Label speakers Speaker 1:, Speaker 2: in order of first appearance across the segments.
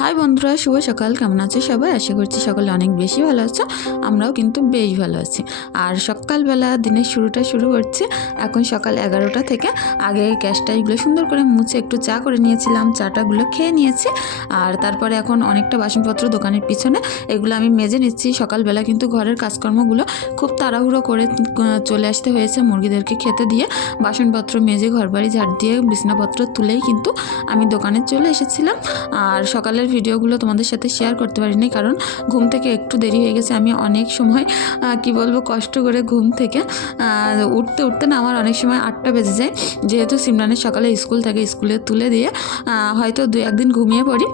Speaker 1: High বন্ধুরা, শুভ সকাল। কেমন আছো সবাই? আশা করছি সকালে অনেক বেশি ভালো আছো। আমরাও কিন্তু বেশ ভালো আছি। আর সকালবেলা দিনের শুরুটা শুরু করছে। এখন সকাল এগারোটা থেকে আগে গ্যাসটা এগুলো সুন্দর করে মুছে একটু চা করে নিয়েছিলাম। চাটাগুলো খেয়ে নিয়েছি। আর তারপরে এখন অনেকটা বাসনপত্র দোকানের পিছনে এগুলো আমি মেজে নিচ্ছি। সকালবেলা কিন্তু ঘরের কাজকর্মগুলো খুব তাড়াহুড়ো করে চলে আসতে হয়েছে মুরগিদেরকে খেতে দিয়ে। বাসনপত্র মেজে ঘরবাড়ি ঝাড় দিয়ে বিছনাপত্র তুলেই কিন্তু আমি দোকানে চলে এসেছিলাম। আর সকালের ভিডিওগুলো তোমাদের সাথে শেয়ার করতে পারিনি কারণ ঘুম থেকে একটু দেরি হয়ে গেছে। আমি অনেক সময় কি বলব কষ্ট করে ঘুম থেকে উঠতে উঠতে না আমার অনেক সময় আটটা বেজে যায়। যেহেতু সিমরানের সকালে স্কুল থাকে স্কুলে তুলে দিয়ে হয়তো দু একদিন ঘুমিয়ে পড়ি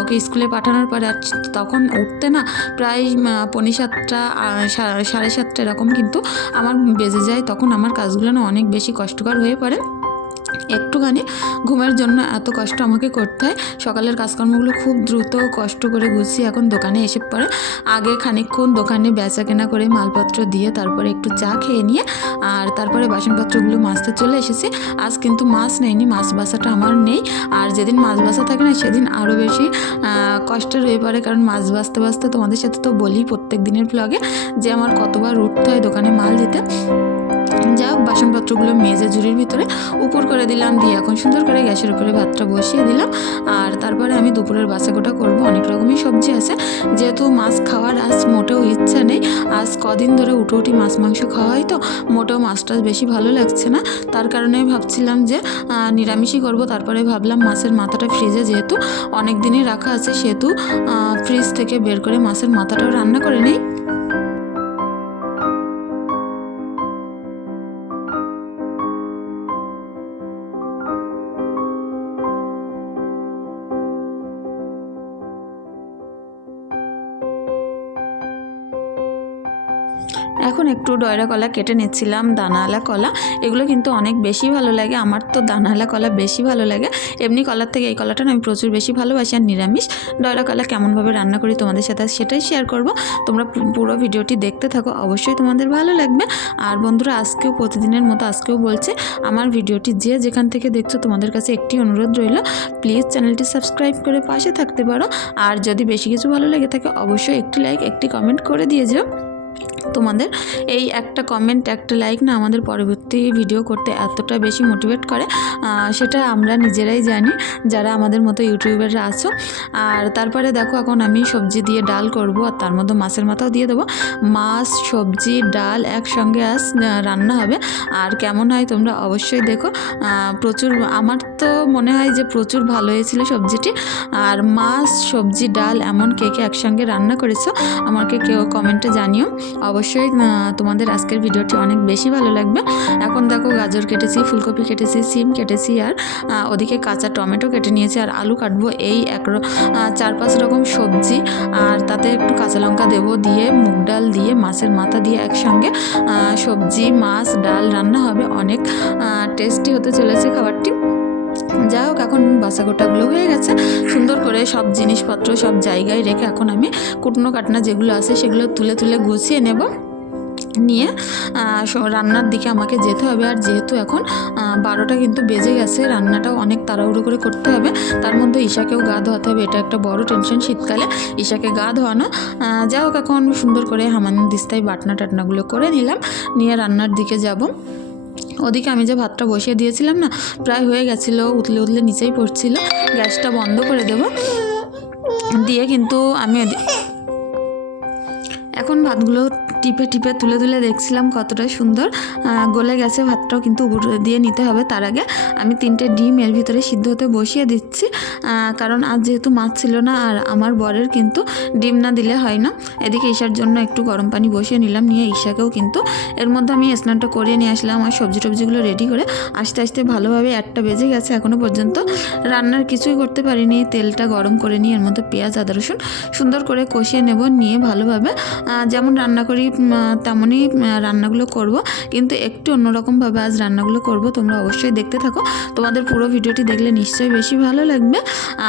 Speaker 1: ওকে স্কুলে পাঠানোর পরে আর তখন উঠতে না প্রায় আহ, পৌনে সাতটা সাড়ে সাতটা এরকম কিন্তু আমার বেজে যায়। তখন আমার কাজগুলো না অনেক বেশি কষ্টকর হয়ে পড়ে। একটুখানি ঘুমের জন্য এত কষ্ট আমাকে করতে হয়। সকালের কাজকর্মগুলো খুব দ্রুত কষ্ট করে গুছিয়ে এখন দোকানে এসে পড়ে। আগে খানিকক্ষণ দোকানে বেচা কেনা করে মালপত্র দিয়ে তারপরে একটু চা খেয়ে নিয়ে আর তারপরে বাসনপত্রগুলো মাছতে চলে এসেছি। আজ কিন্তু মাছ নেয়নি মাছ বাসাটা আমার নেই। আর যেদিন মাছ বাসা থাকে না, সেদিন আরও বেশি কষ্টের হয়ে পড়ে। কারণ মাছ বাঁচতে বাঁচতে তোমাদের সাথে তো বলি প্রত্যেক দিনের ব্লগে যে আমার কতবার উঠতে হয় দোকানে মাল দিতে। বাসনপত্রগুলো মেজে ঝুড়ির ভিতরে উপর করে দিলাম, দিয়ে এখন সুন্দর করে গ্যাসের উপরে ভাতটা বসিয়ে দিলাম। আর তারপরে আমি দুপুরের বাসাগোটা করব, অনেক রকমই সবজি আছে। যেহেতু মাছ খাওয়ার আজ মোটেও ইচ্ছা নেই, আজ কদিন ধরে উঠো উঠি মাছ মাংস খাওয়া হয় তো, মোটেও মাছটা বেশি ভালো লাগছে না। তার কারণে ভাবছিলাম যে নিরামিষই করব, তারপরে ভাবলাম মাছের মাথাটা ফ্রিজে যেহেতু অনেক দিনই রাখা আছে, সেহেতু ফ্রিজ থেকে বের করে মাছের মাথাটাও রান্না করে নেই। একটু ডয়রা কলা কেটে নিচ্ছিলাম, দানাওয়ালা কলা। এগুলো কিন্তু অনেক বেশি ভালো লাগে, আমার তো দানাওয়ালা কলা বেশি ভালো লাগে। এমনি কলার থেকে এই কলাটা আমি প্রচুর বেশি ভালোবাসি আর নিরামিষ। ডয়রা কলা কেমনভাবে রান্না করি তোমাদের সাথে সেটাই শেয়ার করব। তোমরা পুরো ভিডিওটি দেখতে থাকো, অবশ্যই তোমাদের ভালো লাগবে। আর বন্ধুরা, আজকেও প্রতিদিনের মতো আজকেও বলছে, আমার ভিডিওটি যে যেখান থেকে দেখছ তোমাদের কাছে একটি অনুরোধ রইল প্লিজ চ্যানেলটি সাবস্ক্রাইব করে পাশে থাকতে পারো। আর যদি বেশি কিছু ভালো লেগে থাকে, অবশ্যই একটি লাইক একটি কমেন্ট করে দিয়ে যেও। তোমাদের এই একটা কমেন্ট একটা লাইক না আমাদের পরবর্তী ভিডিও করতে এতটা বেশি মোটিভেট করে। সেটা আমরা নিজেরাই জানি যারা আমাদের মতো ইউটিউবাররা আছো। আর তারপরে দেখো এখন আমি সবজি দিয়ে ডাল করব আর তার মধ্যে মাছের মাথাও দিয়ে দেবো। মাছ সবজি ডাল একসঙ্গে আহ, রান্না হবে। আর কেমন হয় তোমরা অবশ্যই দেখো। প্রচুর আমার তো মনে হয় যে প্রচুর ভালো হয়েছিল সবজিটি। আর মাছ সবজি ডাল এমন কে কে একসঙ্গে রান্না করেছ আমাকে কেউ কমেন্টে জানিও। অবশ্যই আহ, তোমাদের আজকের ভিডিওটি অনেক বেশি ভালো লাগবে। এখন দেখো গাজর কেটেছি ফুলকপি কেটেছি সিম কেটেছি আর ওদিকে কাঁচা টমেটো কেটে নিয়েছি আর আলু কাটবো এই এক চার পাঁচ রকম সবজি। আর তাতে একটু কাঁচা লঙ্কা দেবো দিয়ে মুগ ডাল দিয়ে মাছের মাথা দিয়ে একসঙ্গে সবজি মাছ ডাল রান্না হবে। অনেক টেস্টি হতে চলেছে খাবারটি। যাই হোক, এখন বাসা গোটাগুলো হয়ে গেছে। সুন্দর করে সব জিনিসপত্র সব জায়গায় রেখে এখন আমি কুটনো কাটনা যেগুলো আছে সেগুলো তুলে তুলে গুছিয়ে নেব। নিয়ে রান্নার দিকে আমাকে যেতে হবে। আর যেহেতু এখন বারোটা কিন্তু বেজে গেছে, রান্নাটাও অনেক তাড়াহুড়ো করে করতে হবে। তার মধ্যে ঈশাকেও গা ধোয়াতে হবে, এটা একটা বড় টেনশন শীতকালে, ঈশাকে গা ধোয়ানো। যাই হোক, এখন সুন্দর করে হামান দিস্তায় বাটনা টাটনাগুলো করে নিলাম। নিয়ে রান্নার দিকে যাব। ওদিকে আমি যে ভাতটা বসিয়ে দিয়েছিলাম না, প্রায় হয়ে গেছিল, উতলে উতলে নিচেই পড়ছিল। গ্যাসটা বন্ধ করে দেব। দিয়ে কিন্তু আমি এখন ভাতগুলো টিপে টিপে তুলে তুলে দেখছিলাম কতটা সুন্দর। গলে গেছে ভাতটাও কিন্তু উপর দিয়ে নিতে হবে। তার আগে আমি তিনটে ডিম এর ভিতরে সিদ্ধ হতে বসিয়ে দিচ্ছি। কারণ আজ যেহেতু মাছ ছিল না, আর আমার বরের কিন্তু ডিম না দিলে হয় না। এদিকে ঈশার জন্য একটু গরম পানি বসিয়ে নিলাম, নিয়ে ঈশাকেও কিন্তু। এর মধ্যে আমি স্নানটা করিয়ে নিয়ে আসলাম আর সবজি টবজিগুলো রেডি করে আস্তে আস্তে ভালোভাবে একটা বেজে গেছে এখনও পর্যন্ত। রান্নার কিছুই করতে পারিনি, তেলটা গরম করে নিয়ে এর মধ্যে পেঁয়াজ, আদা, রসুন সুন্দর করে কষিয়ে নেব, নিয়ে ভালোভাবে। যেমন রান্না করি তেমনই রান্নাগুলো করব। কিন্তু একটু অন্যরকমভাবে আজ রান্নাগুলো করব, তোমরা অবশ্যই দেখতে থাকো। তোমাদের পুরো ভিডিওটি দেখলে নিশ্চয়ই বেশি ভালো লাগবে।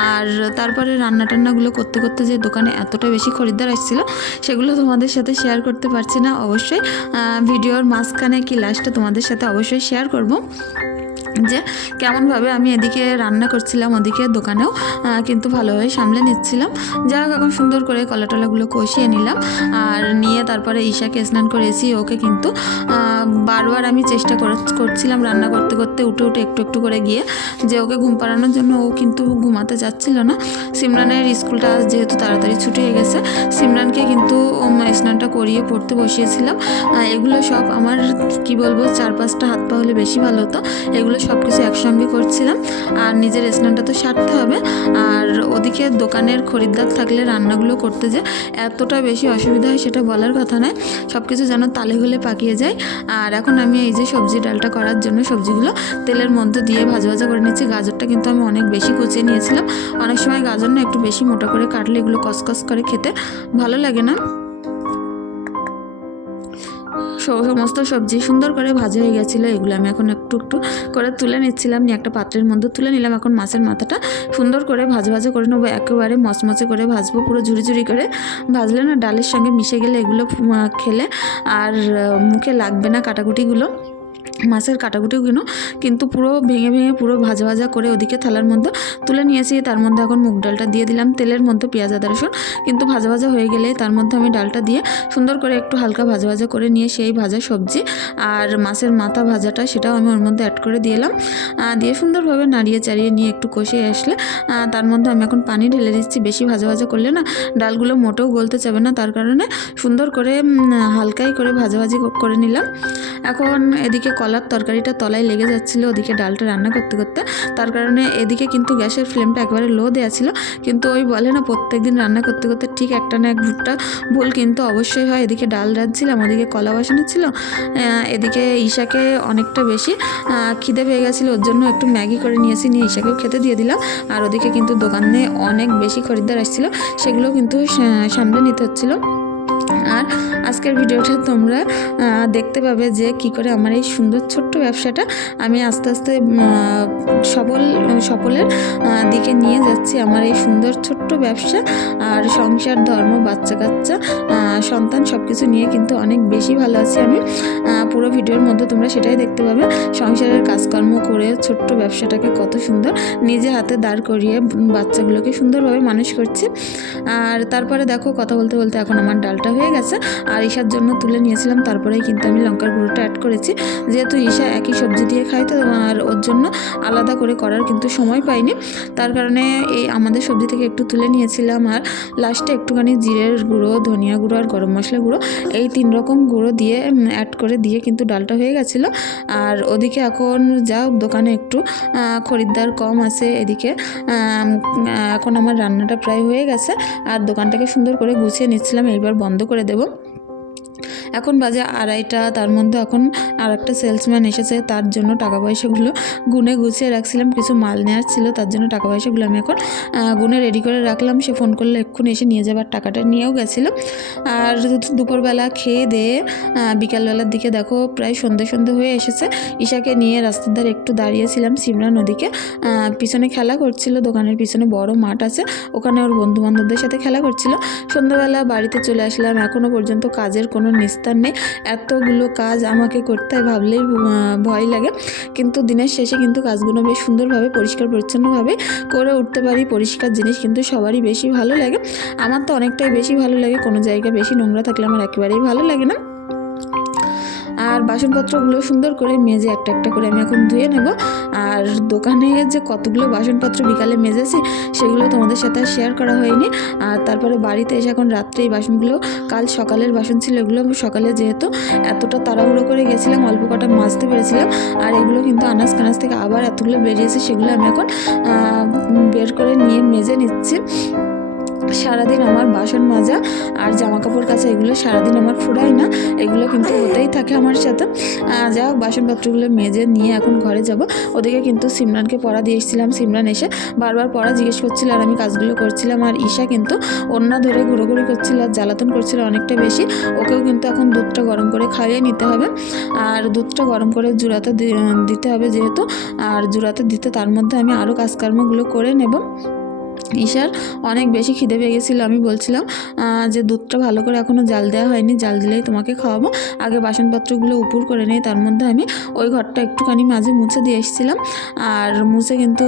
Speaker 1: আর তারপরে রান্না টান্নাগুলো করতে করতে যে দোকানে এতটা বেশি খরিদ্দার আসছিল, সেগুলো তোমাদের সাথে শেয়ার করতে পারছি না। অবশ্যই ভিডিওর মাঝখানে কি লাস্টে তোমাদের সাথে অবশ্যই শেয়ার করব। যে কেমনভাবে আমি এদিকে রান্না করছিলাম ওদিকে দোকানেও কিন্তু ভালোভাবে সামলে নিচ্ছিলাম। যা হোক এখন সুন্দর করে কলা টলাগুলো কষিয়ে নিলাম। আর নিয়ে তারপরে ঈশাকে স্নান করেছি ওকে কিন্তু বারবার আমি চেষ্টা করে- করছিলাম রান্না করতে করতে উঠে উঠে একটু একটু করে গিয়ে যে ওকে ঘুম পাড়ানোর জন্য ও কিন্তু ঘুমাতে যাচ্ছিল না। সিমরানের স্কুলটা যেহেতু তাড়াতাড়ি ছুটি হয়ে গেছে, সিমরানকে কিন্তু স্নানটা করিয়ে পড়তে বসিয়েছিলাম। এগুলো সব আমার কি বলব, চার পাঁচটা হাত পা হলে বেশি ভালো হতো। এগুলো সব কিছু একসঙ্গে করছিলাম। আর নিজের স্নানটা তো সারতে হবে। আর ওদিকে দোকানের খরিদ্দার থাকলে রান্নাগুলো করতে যে এতটা বেশি অসুবিধা হয় সেটা বলার কথা নয়। সব কিছু যেন তালে হলে পাকিয়ে যায়। আর এখন আমি এই যে সবজি ডালটা করার জন্য সবজিগুলো তেলের মধ্যে দিয়ে ভাজা ভাজা করে নিচ্ছি। গাজরটা কিন্তু আমি অনেক বেশি কুচিয়ে নিয়েছিলাম। অনেক সময় গাজর না একটু বেশি মোটা করে কাটলে এগুলো কসকস করে খেতে ভালো লাগে না। সমস্ত সবজি সুন্দর করে ভাজা হয়ে গেছিল, এগুলো আমি এখন একটু একটু করে তুলে নিচ্ছিলাম, নিয়ে একটা পাত্রের মধ্যে তুলে নিলাম। এখন মাছের মাথাটা সুন্দর করে ভাজা ভাজা করে নেব, একেবারে মচমচে করে ভাজবো, পুরো ঝুড়ি ঝুড়ি করে। ভাজলে না ডালের সঙ্গে মিশে গেলে এগুলো খেলে আর মুখে লাগবে না কাটাকুটিগুলো। মাছের কাটাকুটিগুলো কিন্তু পুরো ভেঙে ভেঙে পুরো ভাজা ভাজা করে ওদিকে থালার মধ্যে তুলে নিয়েছি তার মধ্যে এখন মুগ ডালটা দিয়ে দিলাম, তেলের মধ্যে পেঁয়াজ, আদা, রসুন। কিন্তু ভাজা ভাজা হয়ে গেলে তার মধ্যে আমি ডালটা দিয়ে সুন্দর করে একটু হালকা ভাজা ভাজা করে নিয়ে সেই ভাজা সবজি আর মাছের মাথা ভাজাটা সেটাও আমি ওর মধ্যে অ্যাড করে দিলাম দিয়ে সুন্দরভাবে নাড়িয়ে চাড়িয়ে নিয়ে একটু কষিয়ে আসলে তার মধ্যে আমি এখন পানি ঢেলে দিচ্ছি, বেশি ভাজা ভাজা করলে না ডালগুলো মোটেও গলতে যাবে না, তার কারণে সুন্দর করে হালকাই করে ভাজাভাজি করে নিলাম। এখন এদিকে কলার তরকারিটা তলায় লেগে যাচ্ছিল, ওদিকে ডালটা রান্না করতে করতে। তার কারণে এদিকে কিন্তু গ্যাসের ফ্লেমটা একবারে লো দেওয়া ছিল। কিন্তু ওই বলে না প্রত্যেক দিন রান্না করতে করতে ঠিক একটা না এক ভুট্টা ভুল কিন্তু অবশ্যই হয়। এদিকে ডাল রাঁধছিলাম, ওদিকে কলা বসানো ছিল। এদিকে ঈশাকে অনেকটা বেশি খিদে পেয়ে গেছিল। ওর জন্য একটু ম্যাগি করে নিয়েছি, নিয়ে ঈশাকেও খেতে দিয়ে দিলাম। আর ওদিকে কিন্তু দোকানে অনেক বেশি খরিদ্দার আসছিল। সেগুলো কিন্তু সামলে নিতে হচ্ছিল। আর আজকের ভিডিওটা তোমরা দেখতে পাবে যে কি করে আমার এই সুন্দর ছোট্ট ব্যবসাটা আমি আস্তে আস্তে সবল, সফলের দিকে নিয়ে যাচ্ছি। আমার এই সুন্দর ছোট্ট ব্যবসা আর সংসার, ধর্ম, বাচ্চা কাচ্চা সন্তান সব কিছু নিয়ে কিন্তু অনেক বেশি ভালো আছি আমি। পুরো ভিডিওর মধ্যে তোমরা সেটাই দেখতে পাবে। সংসারের কাজকর্ম করে ছোট্ট ব্যবসাটাকে কত সুন্দর নিজে হাতে দাঁড় করিয়ে বাচ্চাগুলোকে সুন্দরভাবে মানুষ করছে। আর তারপরে দেখো, কথা বলতে বলতে এখন আমার ডালটা হয়ে গেছে। আর ঈশার জন্য তুলে নিয়েছিলাম, তারপরেই কিন্তু আমি লঙ্কার গুঁড়োটা অ্যাড করেছি। যেহেতু ঈশা একই সবজি দিয়ে খায়, তো আর ওর জন্য আলাদা করে করার কিন্তু সময় পাইনি। তার কারণে এই আমাদের সবজি থেকে একটু তুলে নিয়েছিলাম। আর লাস্টে একটুখানি জিরের গুঁড়ো, ধনিয়া গুঁড়ো আর গরম মশলা গুঁড়ো, এই তিন রকম গুঁড়ো দিয়ে অ্যাড করে দিয়ে কিন্তু ডালটা হয়ে গেছিল। আর ওদিকে এখন যা দোকানে একটু খরিদ্দার কম আছে এদিকে। এখন আমার রান্নাটা প্রায় হয়ে গেছে। আর দোকানটাকে সুন্দর করে গুছিয়ে নিচ্ছিলাম। এইবার বন্ধ করে দেব। এখন বাজে আড়াইটা, তার মধ্যে এখন আর একটা সেলসম্যান এসেছে, তার জন্য টাকা পয়সাগুলো গুনে গুছিয়ে রাখছিলাম, কিছু মাল নেওয়ার ছিল, তার জন্য টাকা পয়সাগুলো আমি এখন গুনে রেডি করে রাখলাম। সে ফোন করলে, এক্ষুনি এসে নিয়ে যাবার টাকাটা নিয়েও গেছিল। আর দুপুরবেলা খেয়ে দিয়ে বিকালবেলার দিকে দেখো প্রায় সন্ধে সন্ধে হয়ে এসেছে। ঈশাকে নিয়ে রাস্তার ধারে একটু দাঁড়িয়েছিলাম সিমরা নদীকে পিছনে খেলা করছিল, দোকানের পিছনে বড় মাঠ আছে, ওখানে ওর বন্ধু বান্ধবদের সাথে খেলা করছিল। সন্ধ্যাবেলা বাড়িতে চলে আসলাম এখনও পর্যন্ত কাজের কোনো নিস্তার নেই এতগুলো কাজ আমাকে করতে হয় ভাবলেই ভয় লাগে। কিন্তু দিনের শেষে কিন্তু কাজগুলো বেশ সুন্দরভাবে, পরিষ্কার, পরিচ্ছন্নভাবে করে উঠতে পারি। পরিষ্কার জিনিস কিন্তু সবারই বেশি ভালো লাগে। আমার তো অনেকটাই বেশি ভালো লাগে। কোনো জায়গা বেশি নোংরা থাকলে আমার একেবারেই ভালো লাগে না। আর বাসনপত্রগুলো সুন্দর করে মেজে একটা একটা করে আমি এখন ধুয়ে নেব। আর দোকানে যে কতগুলো বাসনপত্র বিকালে মেজেছি, সেগুলো তোমাদের সাথে আর শেয়ার করা হয়নি। আর তারপরে বাড়িতে এসে এখন রাত্রে এই বাসনগুলো, কাল সকালের বাসন ছিল এগুলো সকালে যেহেতু এতটা তাড়াহুড়ো করে গেছিলাম, অল্প কটা মাজতে পেরেছিলাম। আর এগুলো কিন্তু আনাজ কানাজ থেকে আবার এতগুলো বেরিয়েছে, সেগুলো আমি এখন বের করে নিয়ে মেজে নিচ্ছি। সারাদিন আমার বাসন মাজা আর জামা কাপড় কাচা, এগুলো সারাদিন আমার ফুরায় না। এগুলো কিন্তু হতেই থাকে আমার সাথে। যা হোক, বাসনপত্রগুলো মেজে নিয়ে এখন ঘরে যাব। ওদিকে কিন্তু সিমরানকে পড়া দিয়ে এসেছিলাম। সিমরান এসে বারবার পড়া জিজ্ঞেস করছিল আর আমি কাজগুলো করছিলাম। আর ঈশা কিন্তু অন্য ধরে ঘুরোঘুরি করছিল, আর জ্বালাতন করছিল অনেকটা বেশি। ওকেও কিন্তু এখন দুধটা গরম করে খাইয়ে নিতে হবে। আর দুধটা গরম করে জুড়াতে দিতে হবে যেহেতু। আর জুড়াতে দিতে তার মধ্যে আমি আরও কাজকর্মগুলো করে নেব। ঈশার অনেক বেশি খিদে পেয়ে গেছিল আমি বলছিলাম যে দুধটা ভালো করে এখনও জাল দেওয়া হয়নি, জাল দিলেই তোমাকে খাওয়াবো। আগে বাসনপত্রগুলো উপর করে নেই তার মধ্যে আমি ওই ঘরটা একটুখানি মাঝে মুছে দিয়ে এসেছিলাম। আর মুছে কিন্তু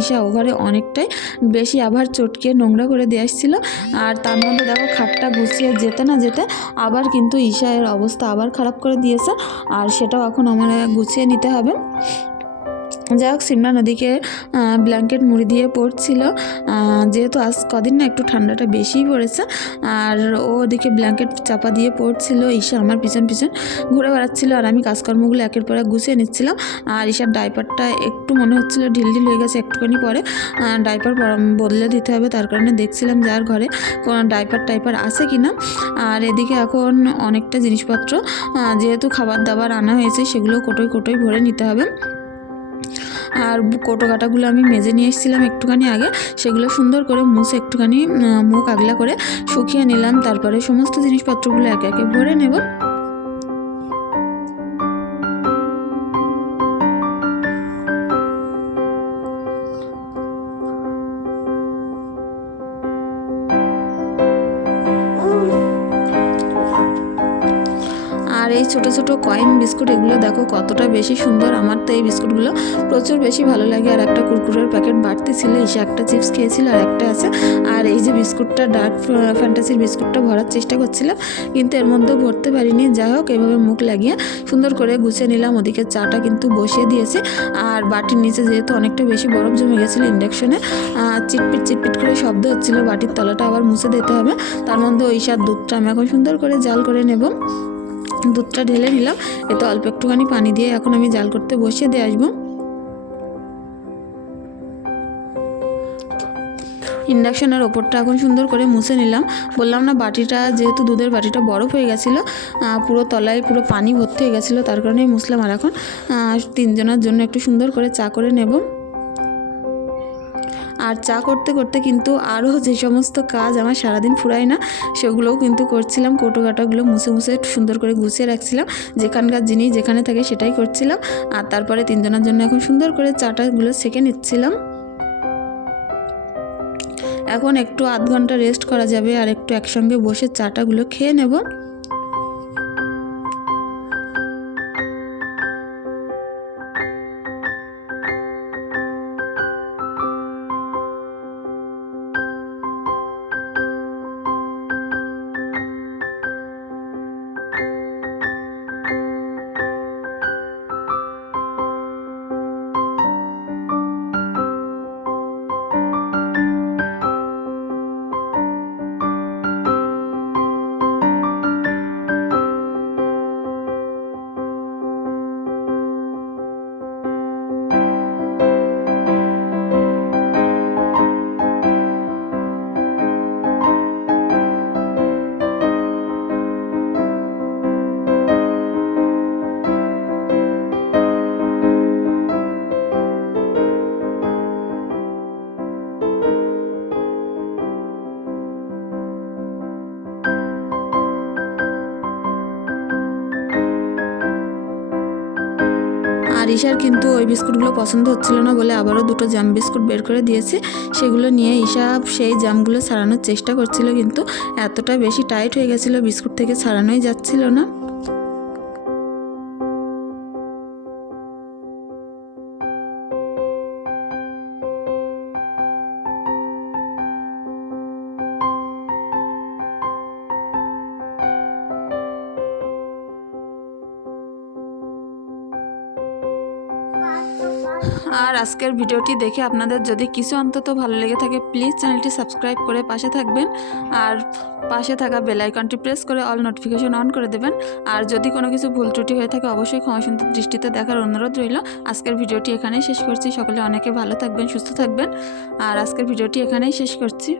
Speaker 1: ঈশা ও ঘরে অনেকটাই বেশি আবার চটকে নোংরা করে দিয়ে আসছিল আর তার মধ্যে দেখো খাটটা গুছিয়ে যেতে না যেতে আবার কিন্তু ঈশা এর অবস্থা আবার খারাপ করে দিয়েছে। আর সেটাও এখন আমার গুছিয়ে নিতে হবে। যাই হোক সিমলা নদীকে ব্ল্যাঙ্কেট মুড়ি দিয়ে পড়ছিল। যেহেতু আজ কদিন না একটু ঠান্ডাটা বেশিই পড়েছে, আর ও ওদিকে ব্ল্যাঙ্কেট চাপা দিয়ে পড়ছিল। ঈশা আমার পিছন পিছন ঘুরে বেড়াচ্ছিল আর আমি কাজকর্মগুলো একের পর এক গুছিয়ে নিচ্ছিলাম। আর ঈশার ডাইপারটা একটু মনে হচ্ছিল ঢিল ঢিল হয়ে গেছে, একটুখানি পরে। ডাইপার বদলে দিতে হবে, তার কারণে দেখছিলাম যার ঘরে কোনো ডাইপার টাইপার আছে কি না আর এদিকে এখন অনেকটা জিনিসপত্র যেহেতু খাবার দাবার আনা হয়েছে, সেগুলো কোটোয় কোটোয় ভরে নিতে হবে। আর কোটো কাটাগুলো আমি মেজে নিয়ে এসেছিলাম একটুখানি আগে। সেগুলো সুন্দর করে মুছে একটুখানি মুখ আগলা করে শুকিয়ে নিলাম। তারপরে সমস্ত জিনিসপত্রগুলো একে একে ভরে নেব। ছোট ছোট কয়েন, বিস্কুট, এগুলো দেখো কতটা বেশি সুন্দর। আমার তো এই বিস্কুটগুলো প্রচুর বেশি ভালো লাগে। আর একটা কুরকুরের প্যাকেট বাড়তি ছিল এসে একটা চিপস খেয়েছিল আর একটা আছে। আর এই যে বিস্কুটটা, ডার্ক ফ্যান্টাসির বিস্কুটটা ভরার চেষ্টা করছিলাম, কিন্তু এর মধ্যেও ভরতে পারিনি। যাই হোক, এভাবে মুখ লাগিয়ে সুন্দর করে গুছিয়ে নিলাম। ওদিকে চাটা কিন্তু বসিয়ে দিয়েছি। আর বাটির নিচে যেহেতু অনেকটা বেশি বরফ জমে গেছিল ইন্ডাকশনে চিটপিট চিটপিট করে শব্দ হচ্ছিল। বাটির তলাটা আবার মুছে দিতে হবে। তার মধ্যে ওই সার দুধটা আমি এখন সুন্দর করে জাল করে নেব। দুধটা ঢেলে নিলাম। এতে অল্প একটুখানি পানি দিয়ে এখন আমি জাল করতে বসিয়ে দিয়ে আসব। ইন্ডাকশনের ওপরটা এখন সুন্দর করে মুছে নিলাম। বললাম না, বাটিটা যেহেতু দুধের বাটিটা বরফ হয়ে গেছিল পুরো তলায় পুরো পানি ভর্তি হয়ে গেছিল, তার কারণেই মুছলাম। আর এখন তিনজনের জন্য একটু সুন্দর করে চা করে নেব। আর চা করতে করতে কিন্তু আরও যে সমস্ত কাজ আমার সারাদিন ফুরায় না, সেগুলোও কিন্তু করছিলাম। কোটো কাটাগুলো মুছে মুছে সুন্দর করে গুছিয়ে রাখছিলাম। যেখানকার জিনিস যেখানে থাকে সেটাই করছিলাম। আর তারপরে তিনজনের জন্য এখন সুন্দর করে চাটাগুলো সেকে নিচ্ছিলাম। এখন একটু আধ ঘণ্টা রেস্ট করা যাবে আর একটু একসঙ্গে বসে চাটাগুলো খেয়ে নেব। ঈশার কিন্তু ওই বিস্কুটগুলো পছন্দ হচ্ছিল না বলে আবারও দুটো জাম বিস্কুট বের করে দিয়েছে। সেগুলো নিয়ে ঈশা সেই জামগুলো ছাড়ানোর চেষ্টা করছিল কিন্তু এতটা বেশি টাইট হয়ে গেছিল বিস্কুট থেকে ছাড়ানোই যাচ্ছিল না। আর আজকের ভিডিওটি দেখে আপনাদের যদি কিছু অন্তত ভালো লেগে থাকে প্লিজ চ্যানেলটি সাবস্ক্রাইব করে পাশে থাকবেন। আর পাশে থাকা বেল আইকনটি প্রেস করে অল নোটিফিকেশন অন করে দেবেন। আর যদি কোনো কিছু ভুল ত্রুটি হয়ে থাকে, অবশ্যই ক্ষমা সুন্দর দৃষ্টিতে দেখার অনুরোধ রইল। আজকের ভিডিওটি এখানেই শেষ করছি। সকলে অনেকে ভালো থাকবেন, সুস্থ থাকবেন। আর আজকের ভিডিওটি এখানেই শেষ করছি।